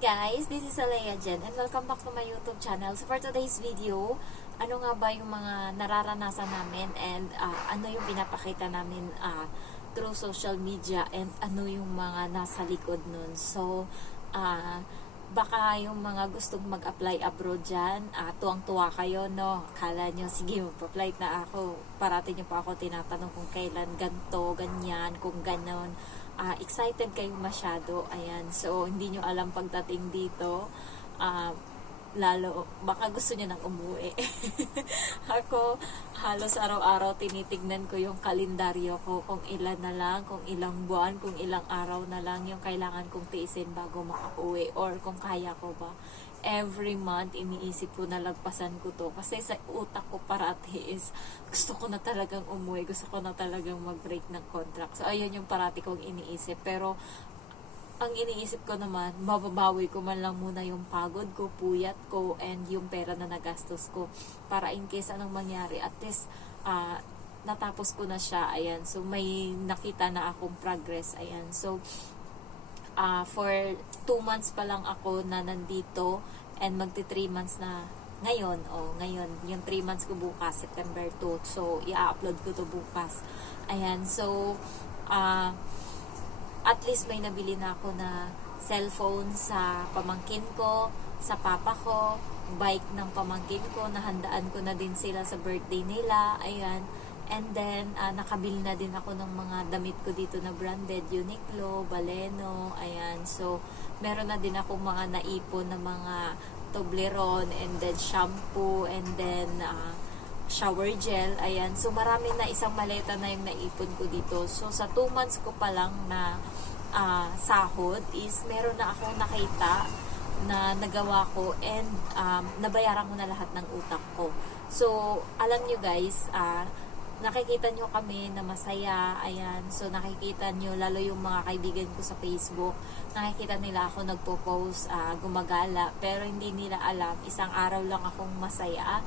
Guys, this is Alea Jen and welcome back to my YouTube channel. So for today's video, ano nga ba yung mga nararanasan namin and ano yung pinapakita namin through social media and ano yung mga nasa likod nun. So, baka yung mga gustong mag-apply abroad dyan, tuwang-tuwa kayo, no? Akala nyo, sige, mag-apply na ako. Parati nyo pa ako tinatanong kung kailan ganto, ganyan, kung ganon. Excited kayo masyado. Ayan. So, hindi nyo alam pagdating dito. Lalo, baka gusto nyo nang umuwi. Ako, halos araw-araw tinitignan ko yung kalendaryo ko kung ilan na lang, kung ilang buwan, kung ilang araw na lang yung kailangan kong tiisin bago makauwi or kung kaya ko ba. Every month, iniisip ko na lagpasan ko to. Kasi sa utak ko parati is, gusto ko na talagang umuwi. Gusto ko na talagang mag-break ng contract. So, ayun yung parati kong iniisip. Pero, ang iniisip ko naman, mababawi ko man lang muna yung pagod ko, puyat ko, and yung pera na nagastos ko. Para in case anong mangyari, at least, natapos ko na siya. Ayan. So, may nakita na akong progress. Ayan. So, for 2 months pa lang ako na nandito and magti 3 months na ngayon. Ngayon, yung 3 months ko bukas, September 2. So, i-upload ko to bukas. Ayan. So, at least may nabili na ako na cellphone sa pamangkin ko, sa papa ko, bike ng pamangkin ko, nahandaan ko na din sila sa birthday nila. Ayan. And then, nakabili na din ako ng mga damit ko dito na branded, Uniqlo, Baleno, ayan. So, meron na din ako mga naipon na mga Toblerone, and then shampoo, and then shower gel, ayan. So, marami na, isang maleta na yung naipon ko dito. So, sa 2 months ko pa lang na sahod is meron na akong nakita na nagawa ko and nabayaran ko na lahat ng utak ko. So, alam nyo guys, nakikita nyo kami na masaya, ayan. So, nakikita nyo, lalo yung mga kaibigan ko sa Facebook, nakikita nila ako nagpo-post, gumagala, pero hindi nila alam, isang araw lang akong masaya,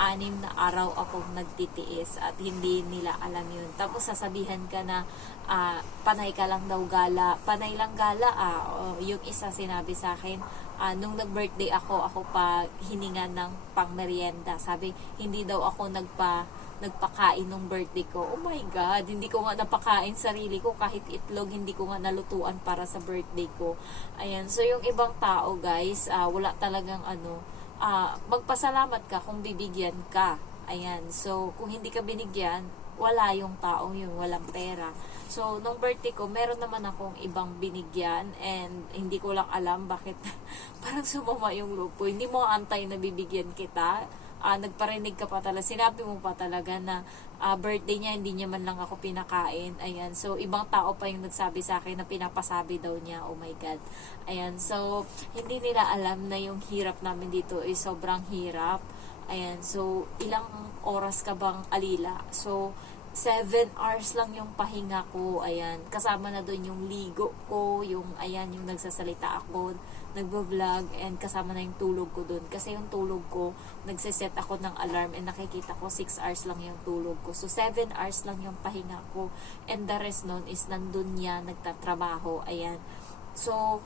6 na araw akong nagtitiis at hindi nila alam yun. Tapos sasabihan ka na panay ka lang daw gala, panay lang gala, yung isa sinabi sa akin, nung nag-birthday ako pa hininga ng pang-merienda. Sabi, hindi daw ako nagpakain nung birthday ko. Oh my God, hindi ko nga napakain sarili ko, kahit itlog, hindi ko nga nalutuan para sa birthday ko. Ayan, so yung ibang tao guys, wala talagang magpasalamat ka kung bibigyan ka. Ayan, so kung hindi ka binigyan, wala yung taong yung walang pera. So, nung birthday ko, meron naman akong ibang binigyan and hindi ko lang alam bakit parang sumama yung loob ko. Hindi mo antay na bibigyan kita. Nagparinig ka pa talaga, sinabi mo pa talaga na birthday niya, hindi niya man lang ako pinakain. Ayan, so ibang tao pa yung nagsabi sa akin na pinapasabi daw niya. Oh my God. Ayan, so hindi nila alam na yung hirap namin dito ay sobrang hirap. Ayan, so ilang oras ka bang alila? So 7 hours lang yung pahinga ko. Ayan, kasama na doon yung ligo ko, yung ayan, yung nagsasalita ako, nagbo-vlog, and kasama na yung tulog ko doon. Kasi yung tulog ko, nagsiset ako ng alarm and nakikita ko 6 hours lang yung tulog ko. So 7 hours lang yung pahinga ko. And the rest nun is nandun niya, nagtatrabaho. Ayan. So,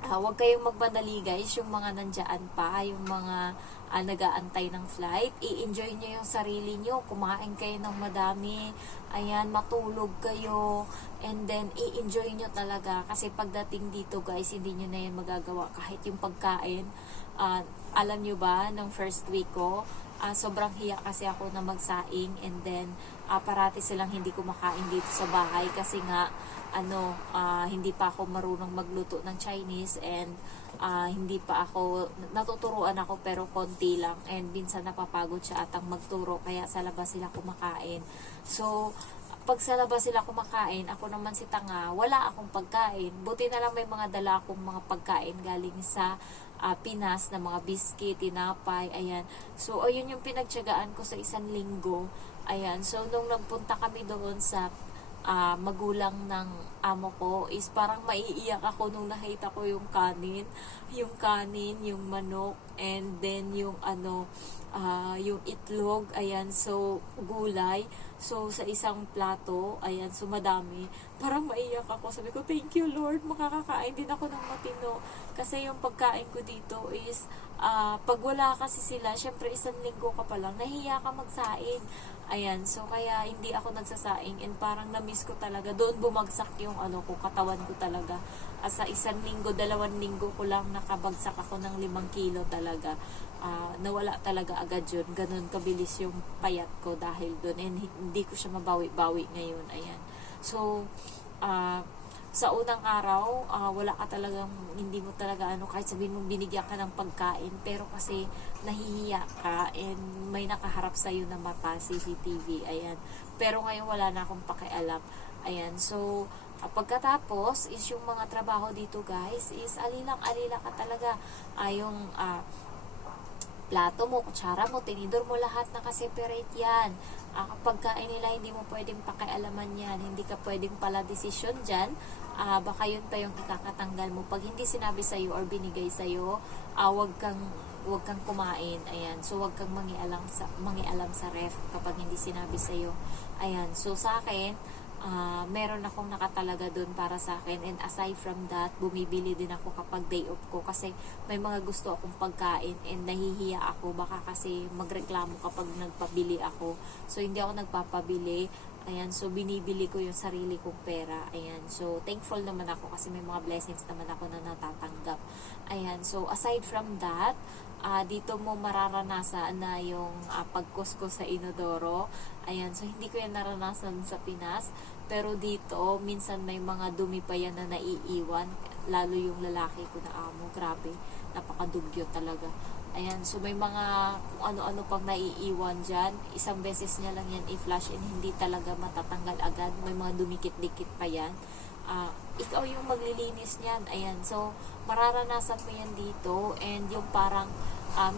huwag kayong magmadali guys, yung mga nandiyan pa, yung mga nag-aantay ng flight, i-enjoy nyo yung sarili nyo, kumain kayo ng madami, ayan, matulog kayo, and then i-enjoy nyo talaga, kasi pagdating dito guys, hindi nyo na yan magagawa, kahit yung pagkain. Alam nyo ba, ng first week ko, sobrang hiya kasi ako na magsaing, and then parati silang hindi kumakain dito sa bahay kasi nga hindi pa ako marunong magluto ng Chinese, and hindi pa ako natuturuan ako pero konti lang, and minsan napapagod siya atang magturo, kaya sa labas sila kumakain. So pag sa labas sila kumakain, ako naman si tanga, wala akong pagkain. Buti na lang may mga dala akong mga pagkain galing sa Pinas na mga biscuit, tinapay, ayan. So ayun yung pinagtiyagaan ko sa 1 linggo. Ayan, so nung nagpunta kami doon sa magulang ng amo ko, is parang maiiyak ako nung nakita ko yung kanin, yung manok, and then yung yung itlog, ayan, so gulay. So, sa isang plato, ayan, so madami. Parang maiyak ako. Sabi ko, thank you Lord, makakakain din ako ng matino. Kasi yung pagkain ko dito is, pag wala kasi sila, syempre isang linggo ka pa lang, nahiya ka magsaing. Ayan, so kaya hindi ako nagsasaing and parang na-miss ko talaga. Doon bumagsak yung ano ko, katawan ko talaga. Sa isang linggo, 2 linggo ko lang nakabagsak ako ng 5 kilo talaga. Nawala talaga agad yun. Ganun kabilis yung payat ko dahil doon. And hindi ko siya mabawi-bawi ngayon. Ayan. So, sa unang araw, wala ka talagang, hindi mo talaga kahit sabihin mo binigyan ka ng pagkain, pero kasi nahihiya ka and may nakaharap sa'yo na mata, CCTV, ayan. Pero ngayon wala na akong pakialam, ayan. So, pagkatapos is yung mga trabaho dito guys, is alilang-alila ka talaga. Yung plato mo, kutsara mo, tinidor mo, lahat nakaseparate yan. Pagkain nila, hindi mo pwedeng pakialaman yan. Hindi ka pwedeng pala desisyon dyan. Baka yun pa yung ikakatanggal mo. Pag hindi sinabi sa'yo or binigay sa'yo, wag kang kumain. Ayan. So, wag kang mangialam sa ref kapag hindi sinabi sa'yo. Ayan. So, sa akin, meron akong nakatalaga dun para sa akin, and aside from that, bumibili din ako kapag day off ko kasi may mga gusto akong pagkain and nahihiya ako, baka kasi magreklamo kapag nagpabili ako, so hindi ako nagpapabili. Ayan, so binibili ko yung sarili kong pera. Ayan, so thankful naman ako kasi may mga blessings naman ako na natatanggap. Ayan, so aside from that, dito mo mararanasan na yung pagkuskus sa inodoro. Ayan, so hindi ko yan naranasan sa Pinas, pero dito minsan may mga dumi pa yan na naiiwan, lalo yung lalaki ko na amo, grabe, napakadugyo talaga. Ayan, so may mga kung ano-ano pang naiiwan dyan, isang beses niya lang yan i-flush and hindi talaga matatanggal agad, may mga dumikit-dikit pa yan. Ikaw yung maglilinis niyan. Ayan, so mararanasan mo yan dito, and yung parang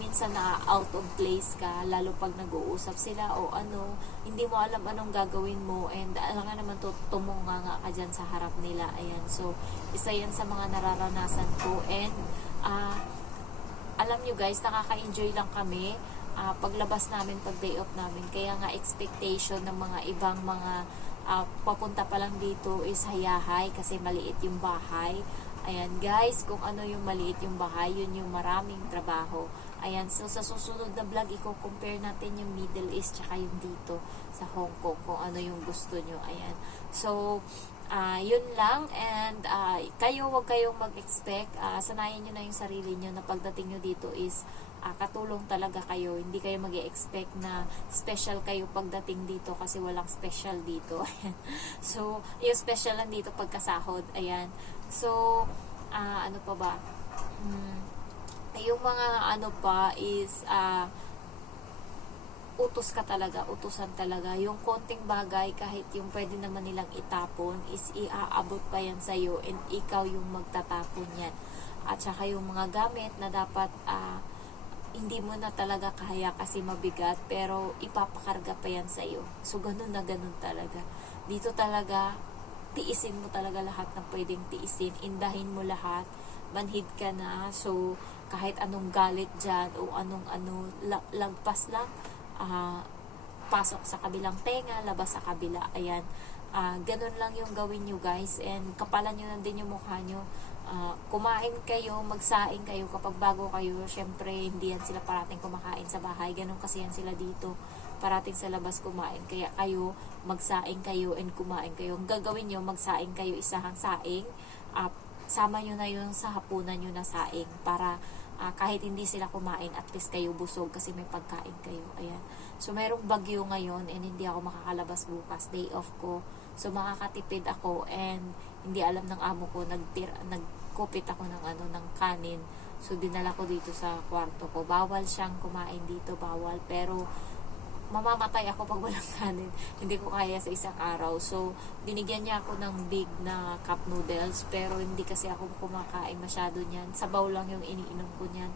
minsan na out of place ka, lalo pag nag-uusap sila o ano, hindi mo alam anong gagawin mo, and alam nga naman tumunga ka dyan sa harap nila. Ayan, so isa yan sa mga nararanasan ko, and alam nyo guys, nakaka-enjoy lang kami paglabas namin, pag day off namin, kaya nga expectation ng mga ibang mga papunta pa lang dito is hayahay kasi maliit yung bahay. Ayan guys, kung ano yung maliit yung bahay, yun yung maraming trabaho. Ayan, so sa susunod na vlog, i-compare natin yung Middle East tsaka yung dito sa Hong Kong, kung ano yung gusto nyo. Ayan, so yun lang, and wag kayong mag-expect, sanayin nyo na yung sarili nyo na pagdating nyo dito is katulong talaga kayo. Hindi kayo mag-expect na special kayo pagdating dito kasi walang special dito. So, yung special lang dito pagkasahod. Ayan. So, ano pa ba? Yung mga ano pa is utos ka talaga, utusan talaga. Yung konting bagay, kahit yung pwede naman nilang itapon, is iaabot pa yan sa'yo, and ikaw yung magtatapon yan. At saka yung mga gamit na dapat hindi mo na talaga kaya kasi mabigat, pero ipapakarga pa yan sa'yo. So, ganun na ganun talaga. Dito talaga, tiisin mo talaga lahat ng pwedeng tiisin. Indahin mo lahat. Manhid ka na. So, kahit anong galit dyan o lagpas lang, pasok sa kabilang tenga, labas sa kabila. Ayan. Ganun lang yung gawin nyo guys, and kapalan nyo na din yung mukha nyo. Kumain kayo, magsaing kayo kapag bago kayo. Syempre, hindi yan sila parating kumakain sa bahay. Ganun kasi yan sila dito, parating sa labas kumain. Kaya kayo, magsaing kayo and kumain kayo. Ang gagawin nyo, magsaing kayo, isahang saing. Sama nyo na yun sa hapunan nyo na saing, para kahit hindi sila kumain, at least kayo busog kasi may pagkain kayo. Ayan. So, mayroong bagyo ngayon and hindi ako makakalabas bukas. Day off ko. So, makakatipid ako, and hindi alam ng amo ko, nagkupit ako ng kanin. So, dinala ko dito sa kwarto ko. Bawal siyang kumain dito, bawal. Pero, mamamatay ako pag walang kanin. Hindi ko kaya sa isang araw. So, binigyan niya ako ng big na cup noodles, pero hindi kasi ako kumakain masyado niyan. Sabaw lang yung iniinom ko niyan.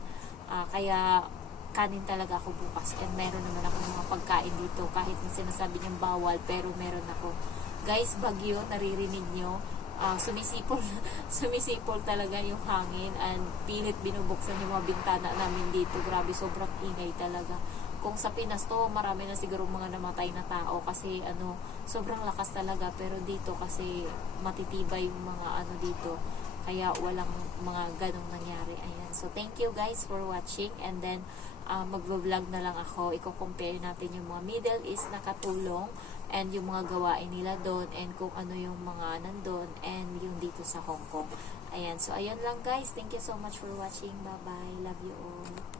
Kaya, kanin talaga ako bukas. And meron naman ako mga pagkain dito. Kahit na sinasabi niyang bawal, pero meron ako. Guys, bagyo, naririnig nyo. Sumisipol talaga yung hangin, and pilit binubuksan yung mga bintana namin dito. Grabe, sobrang ingay talaga. kung sa Pinas to, marami na siguro mga namatay na tao kasi sobrang lakas talaga, pero dito kasi matitibay yung mga dito, kaya walang mga ganong nangyari. Ayan, so thank you guys for watching, and then magvo-vlog na lang ako, i-compare natin yung mga Middle East na katulong and yung mga gawain nila doon, and kung ano yung mga nandun, and yung dito sa Hong Kong. Ayan, so ayun lang guys, thank you so much for watching, bye bye, love you all.